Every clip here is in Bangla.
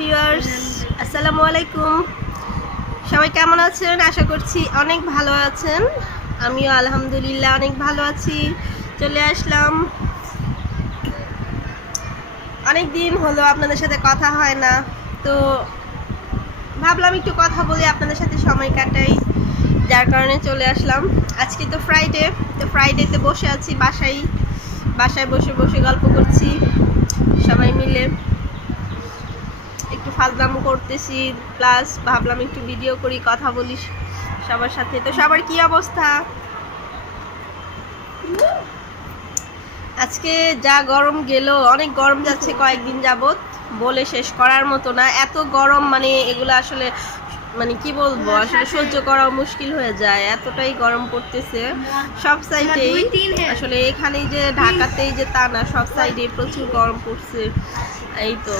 ভিউয়ার্স, আসসালামু আলাইকুম। সবাই কেমন আছেন? আশা করছি অনেক ভালো আছেন। আমিও আলহামদুলিল্লাহ অনেক ভালো আছি। চলে আসলাম, অনেক দিন হলো আপনাদের সাথে কথা হয় না, তো ভাবলাম একটু কথা বলি, আপনাদের সাথে সময় কাটাই, যার কারণে চলে আসলাম। আজকে তো ফ্রাইডে, তো ফ্রাইডেতে বসে আছি বাসায় বসে বসে গল্প করছি সবাই মিলে, একটু ফাজলামো করতেছি, প্লাস ভাবলাম একটু ভিডিও করি, কথা বলি সবার সাথে। তো সবার কি অবস্থা? আজকে যা গরম গেল, অনেক গরম যাচ্ছে কয়েকদিন যাবত, বলে শেষ করার মতো না। এত গরম, মানে এগুলো আসলে মানে কি বলবো, আসলে সহ্য করা মুশকিল হয়ে যায়, এতটাই গরম পড়তেছে সব সাইডেই। আসলে এখানেই যে ঢাকাতেই যে তা না, সব সাইডে প্রচুর গরম পড়ছে। এই তো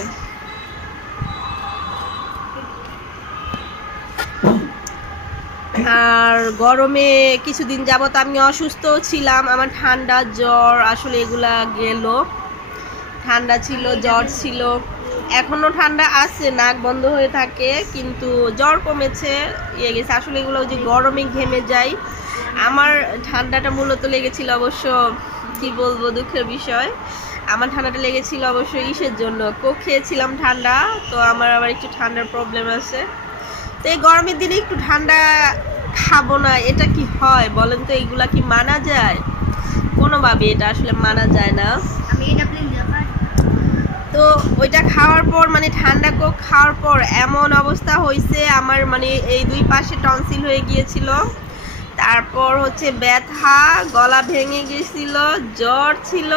আর গরমে কিছুদিন যাবত আমি অসুস্থ ছিলাম, আমার ঠান্ডা জ্বর আসলে এগুলা গেল। ঠান্ডা ছিল, জ্বর ছিল, এখনো ঠান্ডা আছে, নাক বন্ধ হয়ে থাকে, কিন্তু জ্বর কমেছে, ইয়ে গেছে। আসলে এগুলো যে গরমে ঘেমে যায়। আমার ঠান্ডাটা মূলত লেগেছিল অবশ্য, কি বলবো, দুঃখের বিষয়, আমার ঠান্ডাটা লেগেছিল অবশ্য ইসের জন্য, কোক খেয়েছিলাম ঠান্ডা, তো আমার আবার একটু ঠান্ডার প্রবলেম আছে। তো এই গরমের দিনে একটু ঠান্ডা খাবো না, এটা কি হয় বলেন তো? এইগুলা কি মানা যায়? কোনোভাবে এটা আসলে মানা যায় না। তো ওইটা খাওয়ার পর, মানে ঠান্ডা কোক খাওয়ার পর এমন অবস্থা হয়েছে আমার, মানে এই দুই পাশে টনসিল হয়ে গিয়েছিল, তারপর হচ্ছে ব্যথা, গলা ভেঙে গেছিল, জ্বর ছিল,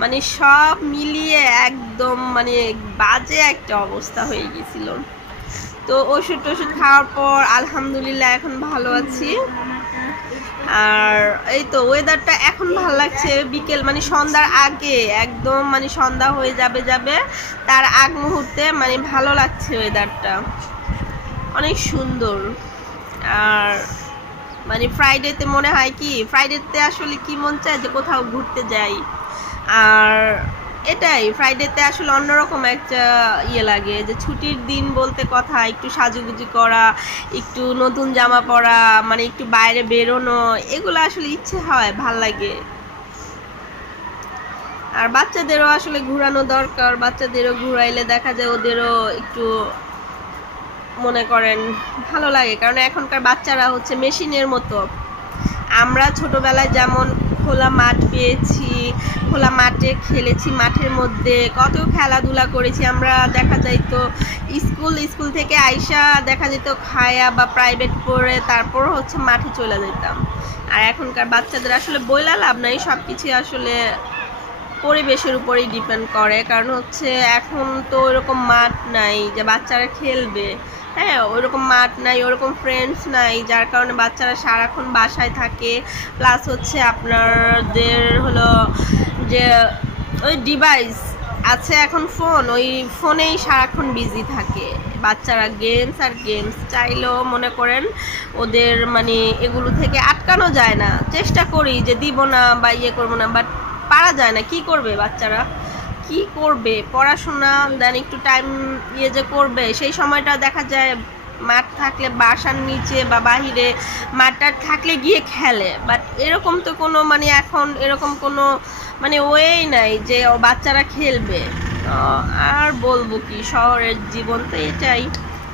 মানে সব মিলিয়ে একদম মানে বাজে একটা অবস্থা হয়ে গেছিল। তো ওষুধ টষুধ খাওয়ার পর আলহামদুলিল্লাহ এখন ভালো আছি। আর এই তো ওয়েদারটা এখন ভালো লাগছে, বিকেল মানে সন্ধ্যার আগে, একদম মানে সন্ধ্যা হয়ে যাবে তার আগ মুহূর্তে মানে ভালো লাগছে ওয়েদারটা, অনেক সুন্দর। আর মানে ফ্রাইডেতে মনে হয় কি, ফ্রাইডেতে আসলে কি মন চায় যে কোথাও ঘুরতে যাই। আর এটাই ফ্রাইডেতে আসলে অন্যরকম একটা ইয়ে লাগে, যে ছুটির দিন বলতে কথা, একটু সাজুগুজু করা, একটু নতুন জামা পরা, মানে একটু বাইরে বেরোনো, এগুলো আসলে ইচ্ছে হয়, ভাল লাগে। আর বাচ্চাদেরও আসলে ঘোরানো দরকার, বাচ্চাদেরও ঘুরাইলে দেখা যায় ওদেরও একটু মনে করেন ভালো লাগে, কারণ এখনকার বাচ্চারা হচ্ছে মেশিনের মতো। আমরা ছোটবেলায় যেমন খোলা মাঠ পেয়েছি, খোলা মাঠে খেলেছি, মাঠের মধ্যে কত খেলাধুলা করেছি আমরা, দেখা যাইতো স্কুল থেকে আইসা দেখা যেত খায়া বা প্রাইভেট পড়ে তারপর হচ্ছে মাঠে চলে যেতাম। আর এখনকার বাচ্চাদের আসলে বইলা লাভ নাই, সব কিছু আসলে পরিবেশের উপরেই ডিপেন্ড করে, কারণ হচ্ছে এখন তো ওইরকম মাঠ নাই যে বাচ্চারা খেলবে, হ্যাঁ, ওইরকম মাঠ নাই, ওরকম ফ্রেন্ডস নাই, যার কারণে বাচ্চারা সারাক্ষণ বাসায় থাকে। প্লাস হচ্ছে আপনাদের হলো যে ওই ডিভাইস আছে এখন, ফোন, ওই ফোনেই সারাক্ষণ বিজি থাকে বাচ্চারা, গেমস আর গেমস। চাইলেও মনে করেন ওদের মানে এগুলো থেকে আটকানো যায় না, চেষ্টা করি যে দিব না বা ইয়ে করবো না, বাট পারা যায় না। কি করবে বাচ্চারা, কি করবে, পড়াশোনা দেন একটু টাইম ইয়ে যে করবে, সেই সময়টা দেখা যায় মাঠ থাকলে বাসার নিচে বা বাহিরে মাঠটা থাকলে গিয়ে খেলে, বাট এরকম তো কোনো মানে এখন এরকম কোনো মানে ওয়েই নাই যে বাচ্চারা খেলবে। আর বলবো কি, শহরের জীবন তো এটাই,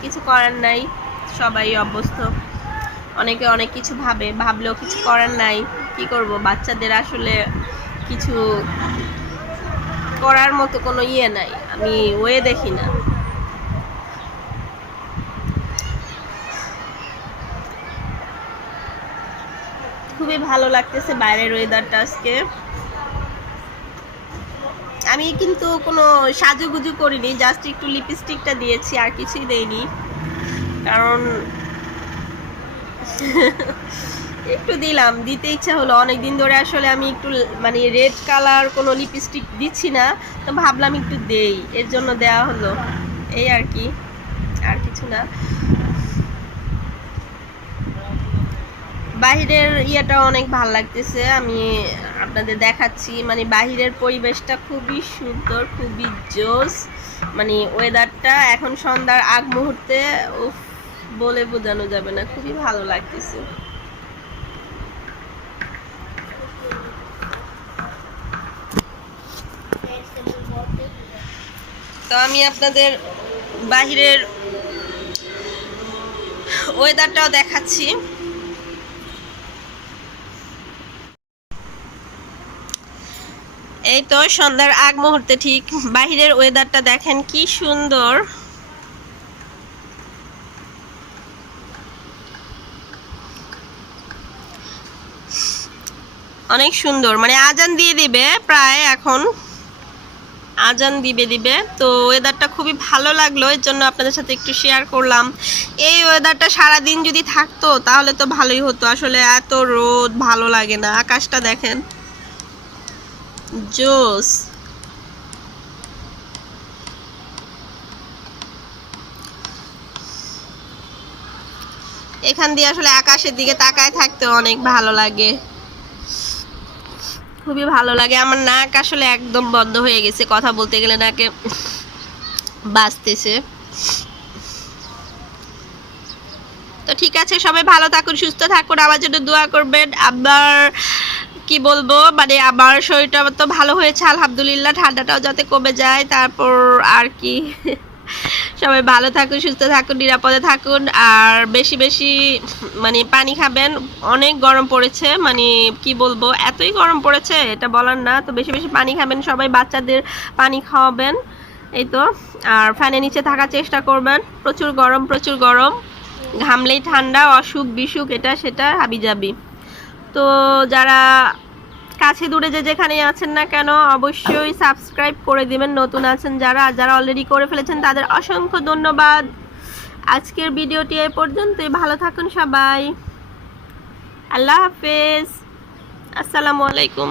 কিছু করার নাই, সবাই অভ্যস্ত, অনেকে অনেক কিছু ভাবলেও কিছু করার নাই। কি করব, বাচ্চাদের আসলে কিছু করার মতো কোনো ইয়ে নাই, আমি ওয়ে দেখি না। খুবই ভালো লাগতেছে বাইরের ওয়েদারটা আজকে। আমি কিন্তু কোনো সাজুগুজু করিনি, জাস্ট একটু লিপস্টিকটা দিয়েছি, আর কিছুই দেইনি, কারণ একটু দিলাম, দিতে ইচ্ছা হলো, অনেকদিন ধরে আসলে আমি একটু মানে রেড কালার কোনো লিপস্টিক দিচ্ছি না, তো ভাবলাম একটু দেই, এর জন্য দেওয়া হলো, এই আর কি, আর কিছু না। বাহিরের ইয়েটা অনেক ভালো লাগতেছে, আমি আপনাদের দেখাচ্ছি। মানে বাহিরের পরিবেশটা খুবই সুন্দর, খুবই জোস। মানে ওয়েদারটা এখন সন্ধ্যার আগ মুহূর্তে উফ, বলে বোঝানো যাবে না, খুবই ভালো লাগতেছে। তো আমি আপনাদের বাহিরের ওয়েদারটাও দেখাচ্ছি। এই তো সন্ধ্যার আগ মুহূর্তে ঠিক বাহিরের ওয়েদারটা দেখেন কি সুন্দর। অনেক সুন্দর, মানে আজান দিয়ে দিবে প্রায়, এখন আজান দিবে। তো ওয়েদারটা খুবই ভালো লাগলো, এর জন্য আপনাদের সাথে একটু শেয়ার করলাম। এই ওয়েদারটা সারাদিন যদি থাকতো তাহলে তো ভালোই হতো, আসলে এত রোদ ভালো লাগে না। আকাশটা দেখেন জোস। এখান দিয়ে আসলে আকাশের দিকে তাকায় থাকতে অনেক ভালো লাগে, খুবই ভালো লাগে। আমার নাক আসলে একদম বন্ধ হয়ে গেছে, কথা বলতে গেলে নাকে বাজতেছে। তো ঠিক আছে, সবাই ভালো থাকুন, সুস্থ থাকুন, আমার জন্য দোয়া করবেন। আবার কি বলবো, মানে আমার শরীরটা তো ভালো হয়েছে আলহামদুলিল্লাহ, ঠান্ডাটাও যাতে কমে যায়, তারপর আর কি। সবাই ভালো থাকুন, সুস্থ থাকুন, নিরাপদে থাকুন, আর বেশি বেশি মানে পানি খাবেন। অনেক গরম পড়েছে, মানে কি বলবো, এতই গরম পড়েছে এটা বলার না। তো বেশি বেশি পানি খাবেন, সবাই বাচ্চাদের পানি খাওয়াবেন। এই তো, আর ফ্যানের নিচে থাকার চেষ্টা করবেন। প্রচুর গরম, প্রচুর গরম, ঘামলেই ঠান্ডা, অসুখ বিসুখ এটা সেটা হাবিজাবি। তো যারা কাছে দূরে যে যেখানে আছেন না কেন অবশ্যই সাবস্ক্রাইব করে দিবেন, নতুন আছেন যারা, আর যারা অলরেডি করে ফেলেছেন তাদের অসংখ্য ধন্যবাদ। আজকের ভিডিওটি এই পর্যন্তই, ভালো থাকুন সবাই, আল্লাহ হাফেজ, আসসালামু আলাইকুম।